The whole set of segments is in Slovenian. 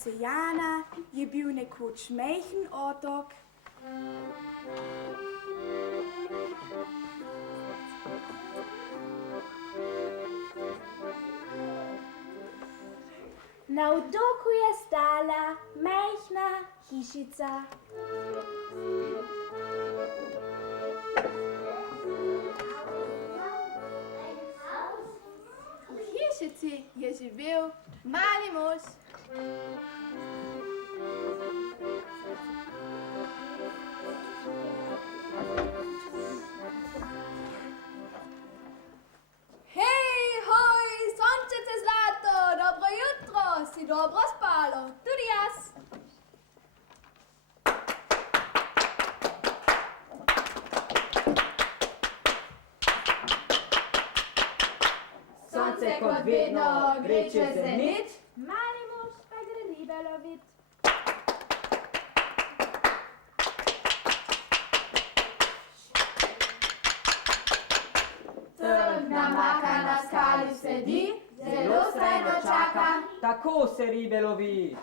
oceana je bil nekoč majhen otok. Na otoku je stala majhna hišica. V hišici je živel mali mož. Hej, hoj, sončece zlato, dobro jutro, si dobro spalo, tudi jaz. Sonce kot vedno gre čez zenit. Mali mož pa gre ribe lovit. Trdna maka na skali sedi, zelo vztrajno čaka. Tako se ribe lovi.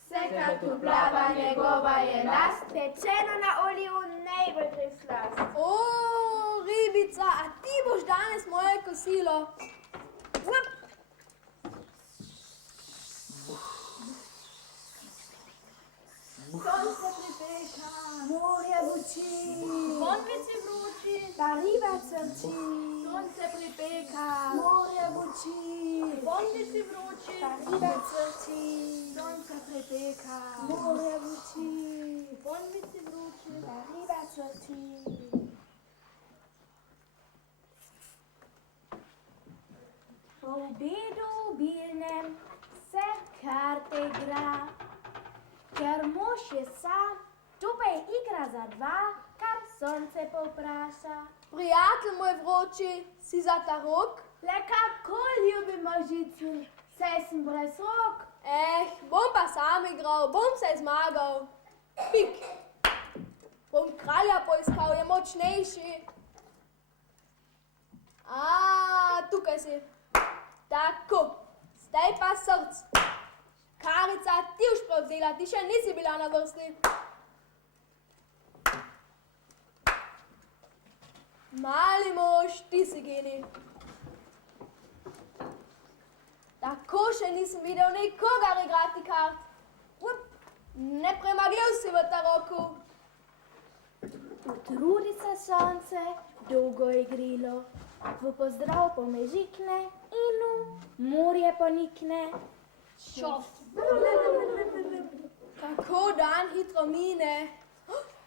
Vse, kar tu plava, njegova je last. Pečeno na olju najbolj prislast. O, ribica, a ti boš danes moje kosilo. Vup. Sonce pripeka, morje buči, Vonvici vroči, pa riba crči. sonce pripeka, Morje buči, vonvici vroči, pa riba crči. sonce pripeka, Morje buči, vonvici vroči. pa riba crči. Po obedu obilnem se karte igra. Ker mož je sam, to pa je igra za dva, kar sonce povpraša. Prijatelj moj vroči, si za ta rok? Le kako ljubim možicu, saj sem brez rok. Bom pa sam igral, bom se zmagal. Pik. Bom kralja poiskal, je močnejši. Tukaj si. Tako, zdaj pa src. Karica, ti už prevzela, ti še nisi bila na vrsti. Mali mož, ti si genij. Tako še nisem videl nikogar igrati kart. Nepremagljiv si v ta roku. Utrudi se sonce, dolgo je grilo, v pozdrav pomežikne in v morje ponikne. Šof. Kako dan hitro mine.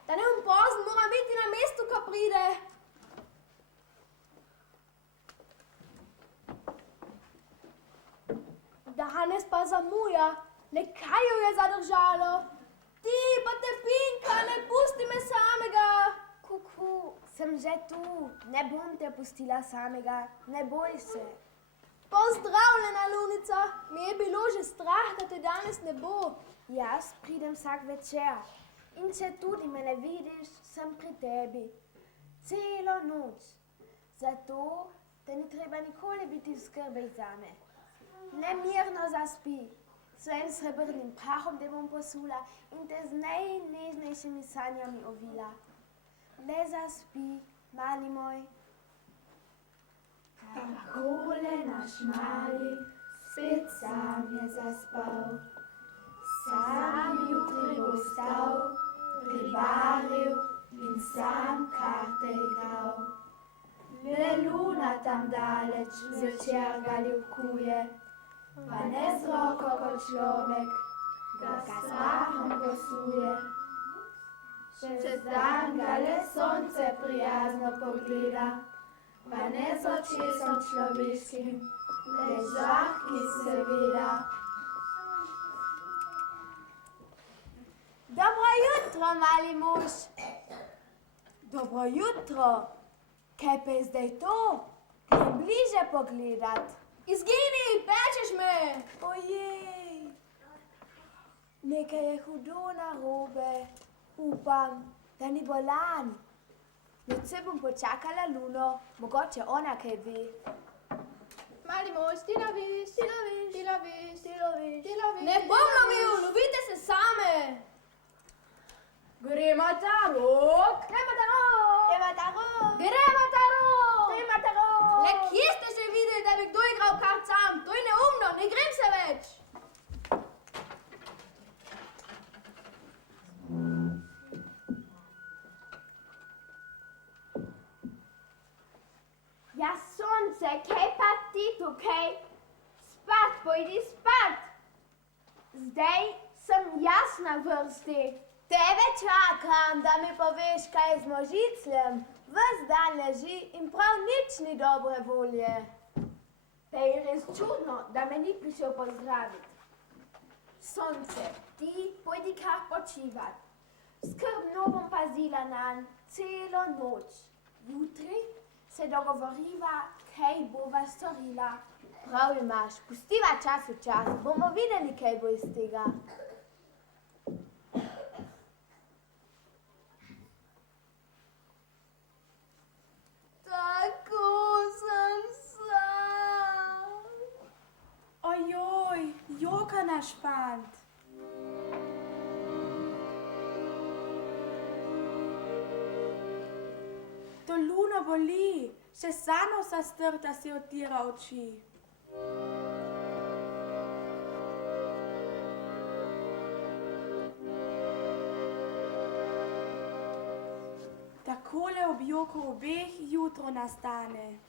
Da ne bom pozen, moram biti na mestu, ko pride. Danes pa zamuja, nekaj jo je zadržalo. Ti pa te pinka, ne pusti me samega. Kuku, sem že tu, ne bom te pustila samega, ne boj se. Pozdravljena, Lunica, mi je bilo že strah, da te danes ne bo. Jaz pridem vsak večer in če tudi me ne vidiš, sem pri tebi. Celo noč. Zato te ni treba nikoli biti v skrbi zame. Nemirno zaspi, svojim srebrnim prahom te bom posula in te z najnežnejšimi sanjami ovila. Le zaspi, mali moj. Takole naš mali spet sam je zaspal. Sam jutri bo vstal, ribaril in sam karte igral. Le luna tam daleč zvečer ga ljubkuje, pa ne z roko kot človek, ga strahom posuje. Čez dan ga le sonce prijazno pogleda, pa ne z očesom človeškim, le žahki seveda. Dobro jutro, mali mož. Dobro jutro. Kaj pa je zdaj to? Grem bliže pogledat. Izgini, pečeš me. Ojej. Nekaj je hudo narobe. Upam, da ni bolan. Noč se bom počakala Luno, mogoče ona kaj ve. Mali mož, ti loviš, Ti loviš, ti loviš, ti loviš. ti loviš. Ne bom lovil, lovite se same. Gremo ta rok. Gremo ta rok. Gremo ta rok. Gremo ta rok. Gremo ta rok. Le, kje ste že videli, da bi kdo igral kart sam? To je neumno, ne grem se več. Ja, sonce, kaj pa ti tukaj? Spat, pojdi spat. Zdaj sem jaz na vrsti. Tebe čakam, da mi poveš, kaj z možicljem. Ves dan leži in prav nič ni dobre volje. Da je res čudno, da me ni prišel pozdraviti. Sonce, ti pojdi kar počivat. Skrbno bom pazila nanj celo noč. Jutri se dogovoriva, kaj bova storila. Prav imaš, pustiva čas v čas, bomo videli, kaj bo iz tega. Tako sem sam. Ojoj, joka naš fant. To Luno boli, še samo sa strta si otira oči. Takole ob joku obeh jutro nastane.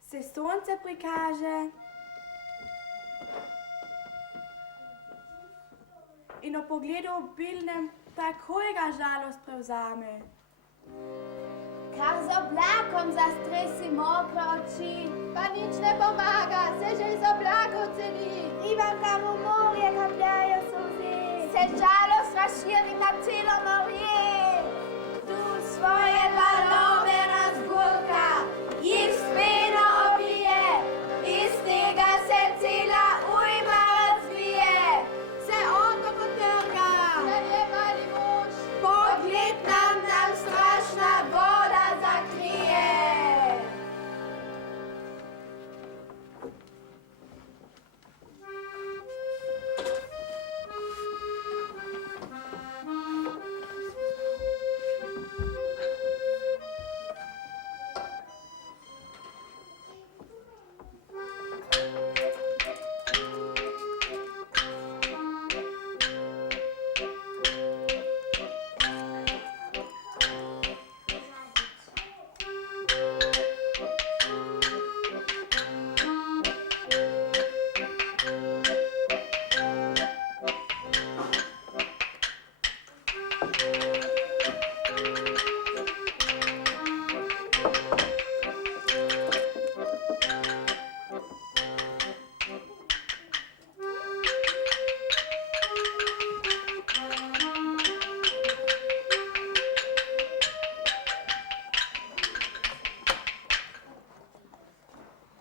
Se sonce prikaže in ob pogledu obilnem takoj ga žalost prevzame. Kar z oblakom zastresi mokre oči. Pa nič ne pomaga, se že iz oblakov celi. Ivan kam v morje kapljajo solze. Se žalost razširi na celo morje. Tu svoje valove razburka, jih s peno obije. Iz tega se cela ujma razvije. Se oko potrga. Ne je mali mož. Pogled nam strašna voda zakrije.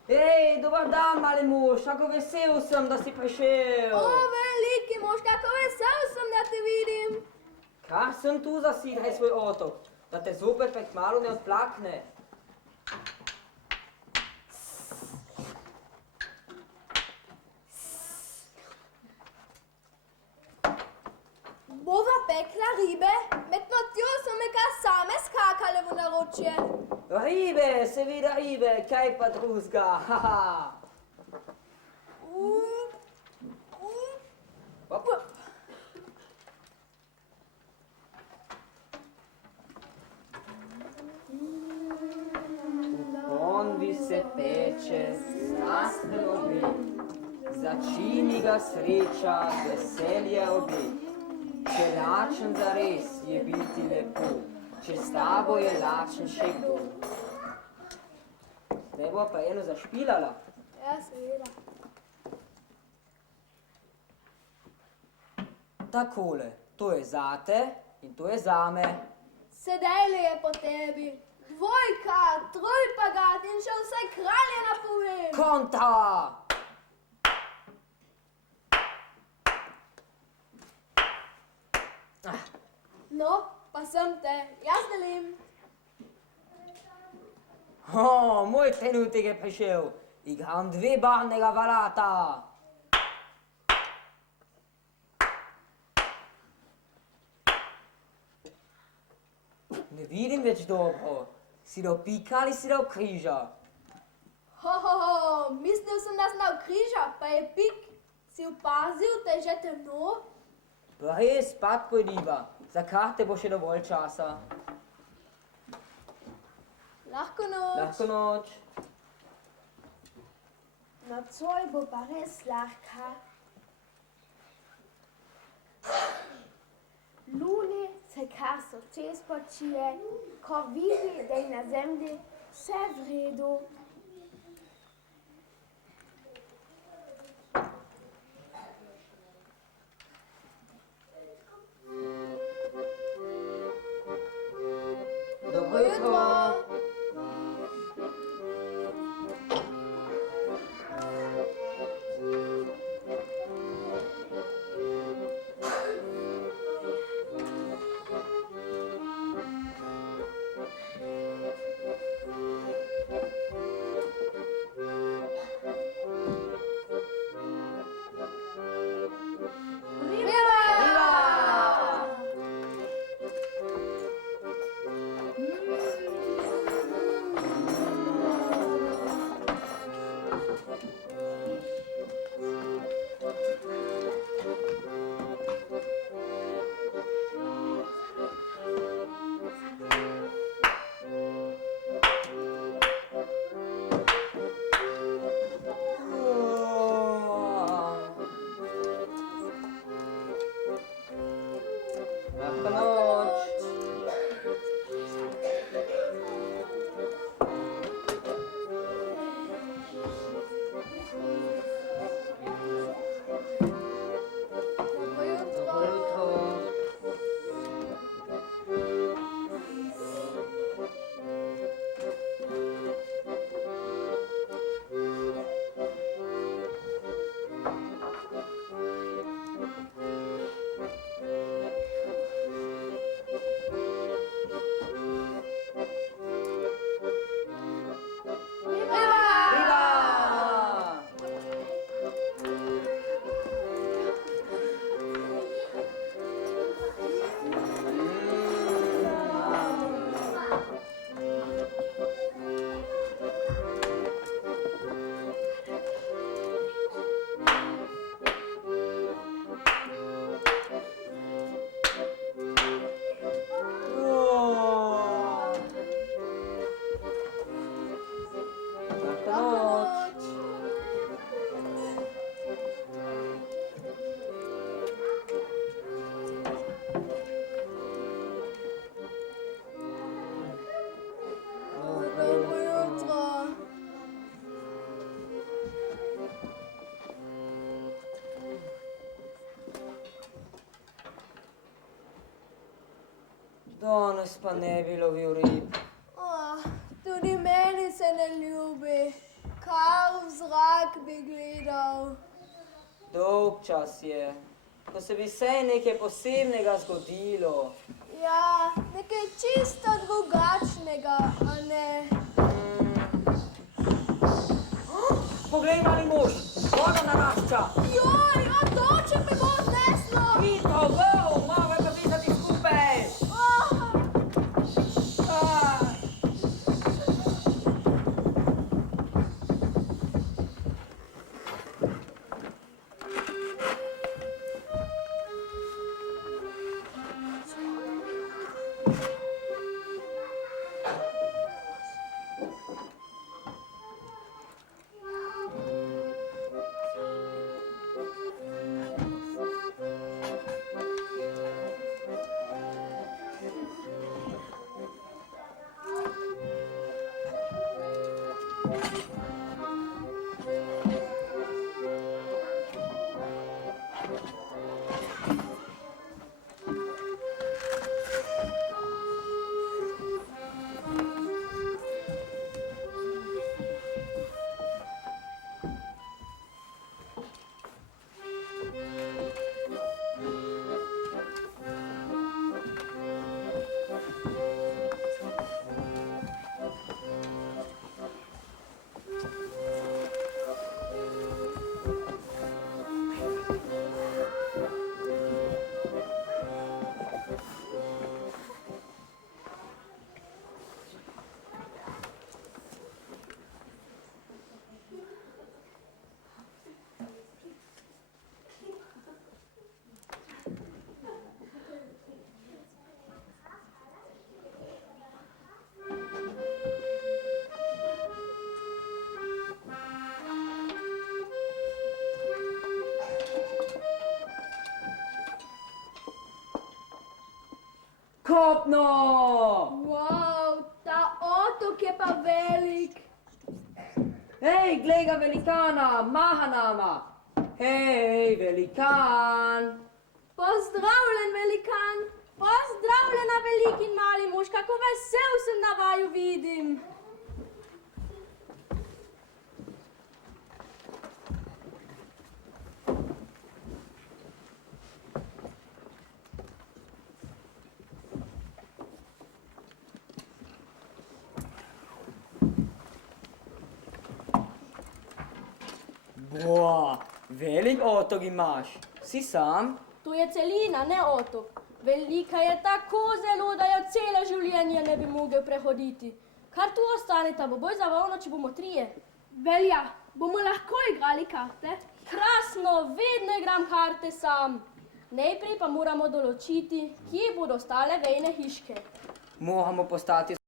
Hej, dober dan, mali mož, kako vesel sem, da si prišel. O, veliki mož, kako vesel sem, da te vidim. Kar sem tu zasidaj svoj otok, da te zopet pek malo ne odplakne. Bova pekla ribe, med notjo so me kar same skakale v naročje. Ribe, seveda ribe, kaj pa drugega, haha. Hop. V ponvi se peče, strastne obe, začini ga sreča, veselje obe. Če lačen zares je biti lepo, če s tabo je lačen še kdo. Zdaj bo pa eno zašpilala. Ja, seveda. Takole, to je zate in to je zame. Sedaj le je po tebi. Dvojka, trojpagat in še vsaj kralje napovem. Kontra! No, pa sem te, jaz delim. Moj trenutek je prišel. Igram 2-barvnega valata. Ne vidim več dobro. Si dal pika ali si dal križa? Mislil sem, da sem dal križa, pa je pik. Si opazil, da je že temno? Pa res, spat pojdiva. Za karte bo še dovolj časa. Lahko noč. Lahko noč. Nocoj bo pa res lahka. Luni se kar srce spočije, ko vidi, da je na zemlji vse v redu. Dobro jutro. Danes pa ne bi lovil rib. Tudi meni se ne ljubi. Kar v zrak bi gledal. Dolg čas je, ko se bi vsaj nekaj posebnega zgodilo. Ja, nekaj čisto drugačnega, a ne? Poglej, mali mož, voda narašča. Joj, toče me bo odneslo! Hitro, go, malo je pa pisati skupaj. Kopno! Wow, ta otok je pa velik. Hej, glej ga velikana, maha nama. Hej, velikan. Pozdravljen, velikan. Pozdravljena, veliki in mali mož, kako vesel sem na vaju vidim. Boa, velik otok imaš. Si sam? To je celina, ne otok. Velika je tako zelo, da jo celo življenje ne bi mogel prehoditi. Kar tu ostaneta, bo boj za volno, če bomo trije. Velja, bomo lahko igrali karte? Krasno, vedno igram karte sam. Najprej pa moramo določiti, kje bodo stale vejne hiške. Moramo postati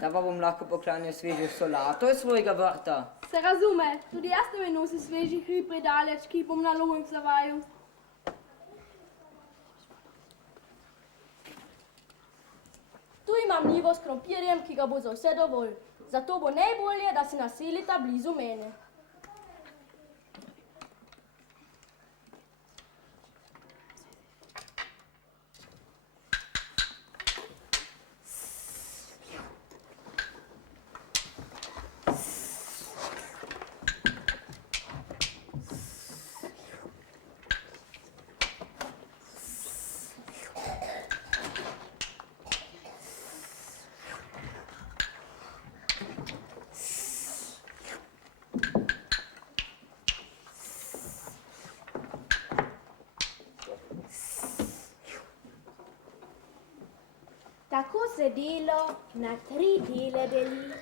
da pa bom lahko poklanjal svežjo solato iz svojega vrta. Se razume, tudi jaz ne nosim svežih hrib predaleč, ki jih bom na lovem za vaju. Tu imam njivo s krompirjem, ki ga bo za vse dovolj. Zato bo najbolje, da se naselita blizu mene. Tako se delo na 3 dele deli.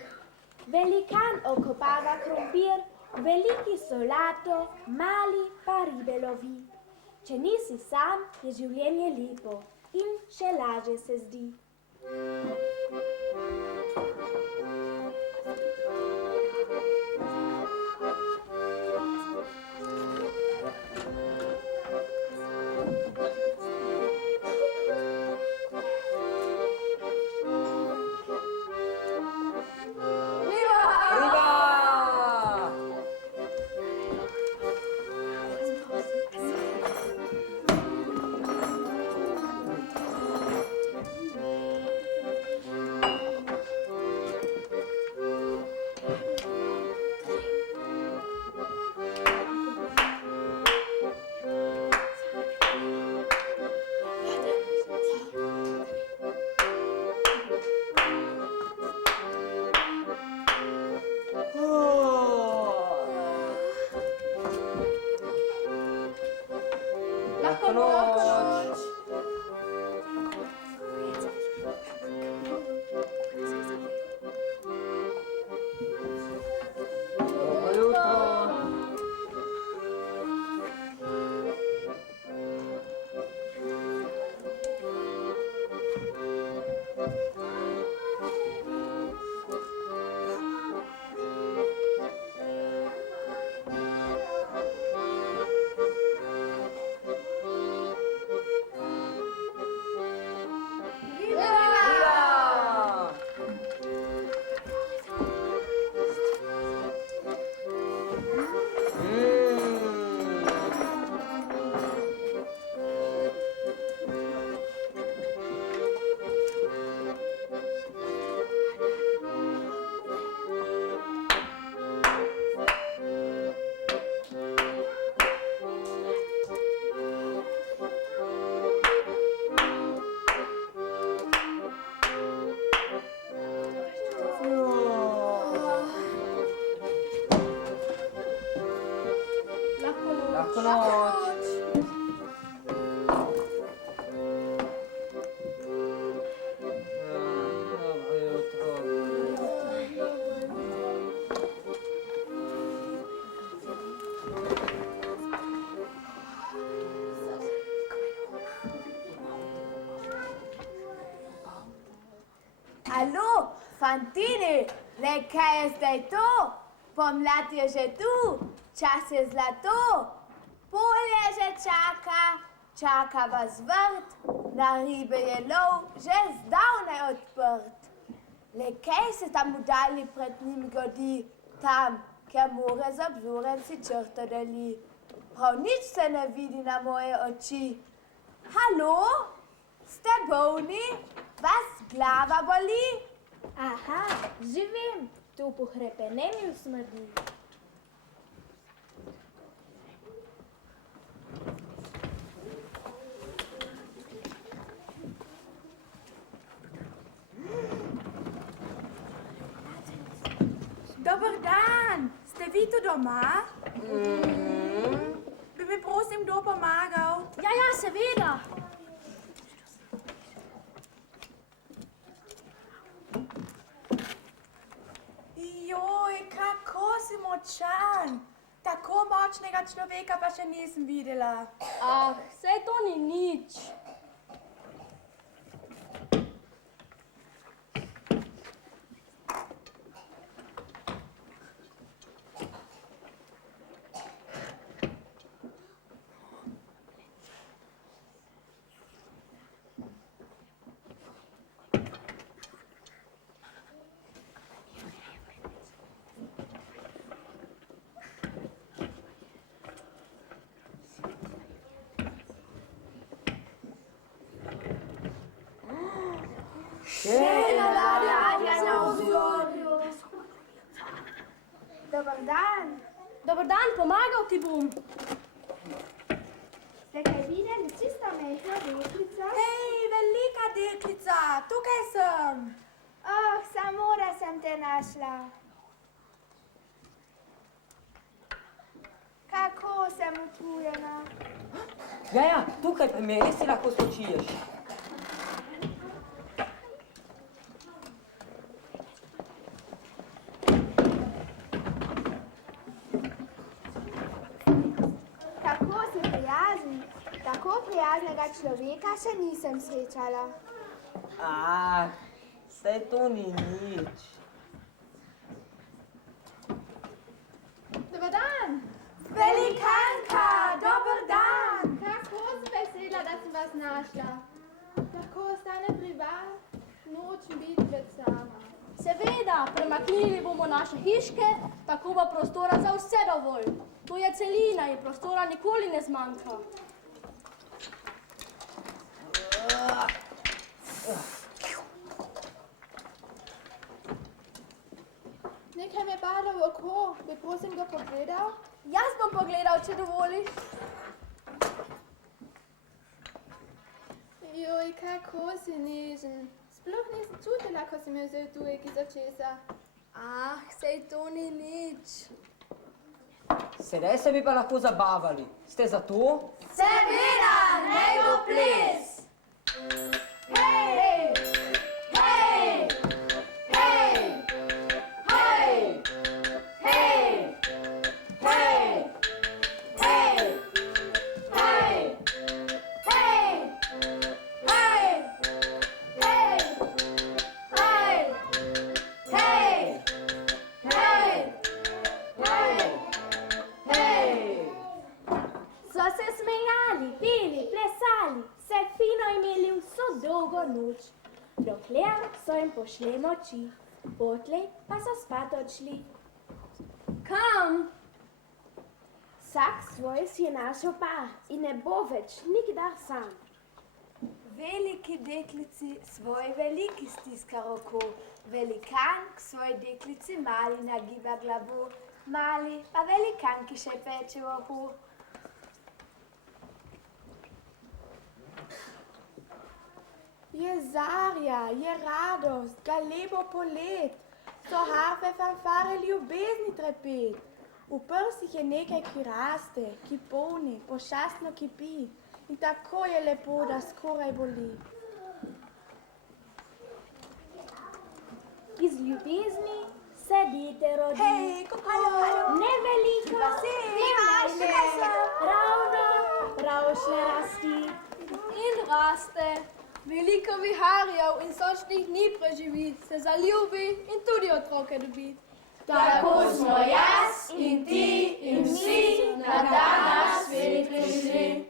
Velikan okopava krompir, veliki solato, mali pa ribe lovi. Če nisi sam, je življenje lepo in še lažje se zdi. Alo, fantini, le kaj je zdaj to? Pomlad je že tu, čas je zlato, polje že čaka, Čaka vas vrt, na ribe je lov, že zdavnaj odprt. Le kaj se tam v dalji pred njim godi, tam, kjer more z obzorem si črto deli. Prav nič se ne vidi na moje oči. Halo, ste bolni? Vas glava boli? Aha, že vem, to po hrepenenju smrdi. Dober dan, ste vi tu doma? Bi mi prosim kdo pomagal? Ja, seveda. Joj, kako si močan. Tako močnega človeka pa še nisem videla. Ah, saj to ni nič. Dober dan. Dober dan, pomagal ti bom. Ste kaj videli čisto mehna deklica? Hej, velika deklica, tukaj sem. Oh, samo da sem te našla. Kako sem utrujena. Ja, tukaj pri meni si lahko spočiješ. Tako si prijazen. Tako prijaznega človeka še nisem srečala. Saj to ni nič. Dober dan. Velikanka, dober dan. Kako sem vesela, da sem vas našla. Lahko ostane pri vas, nočem biti več sama. Seveda, premaknili bomo naše hiške, tako bo prostora za vse dovolj. To je celina in prostora nikoli ne zmanjka. Nekaj me pada v oko, bi prosim ga pogledal? Jaz bom pogledal, če dovoliš. Joj, kako si nežen. Sploh nisem čutila, ko si me vzel tujek iz očesa. Sej to ni nič. Sedaj se bi pa lahko zabavali. Ste za to? Seveda, naj bo ples! Hej! Hej! Hej! Hej! Hej! Hej! Hej! Hej! Hej! Hej! Hej! Hej! Hej! Hej! Hej! So se smejali, pili, plesali, se fino imeli vso dolgo noč. Dokler so jim pošle moči, potlej pa so spat odšli. Kam? Vsak svoj si je našel par in ne bo več nikdar sam. Veliki deklici svoj veliki stiska roko, velikan k svoj deklici mali nagiba glavo, mali pa velikanki še peče v oku. Je zarja, je radost, ga lepo polet, so harfe, fanfare, ljubezni trepet. V prsih je nekaj, ki raste, ki polni, pošastno kipi in tako je lepo, da skoraj boli. Iz ljubezni se dete rodi. Hej, kako? Ne veliko, ravno, pravšnje rasti. In raste. Veliko viharjev in sončnih dni preživi, se zaljubi in tudi otroke dobi. Tako smo jaz in ti in vsi na dan naš svet prišli.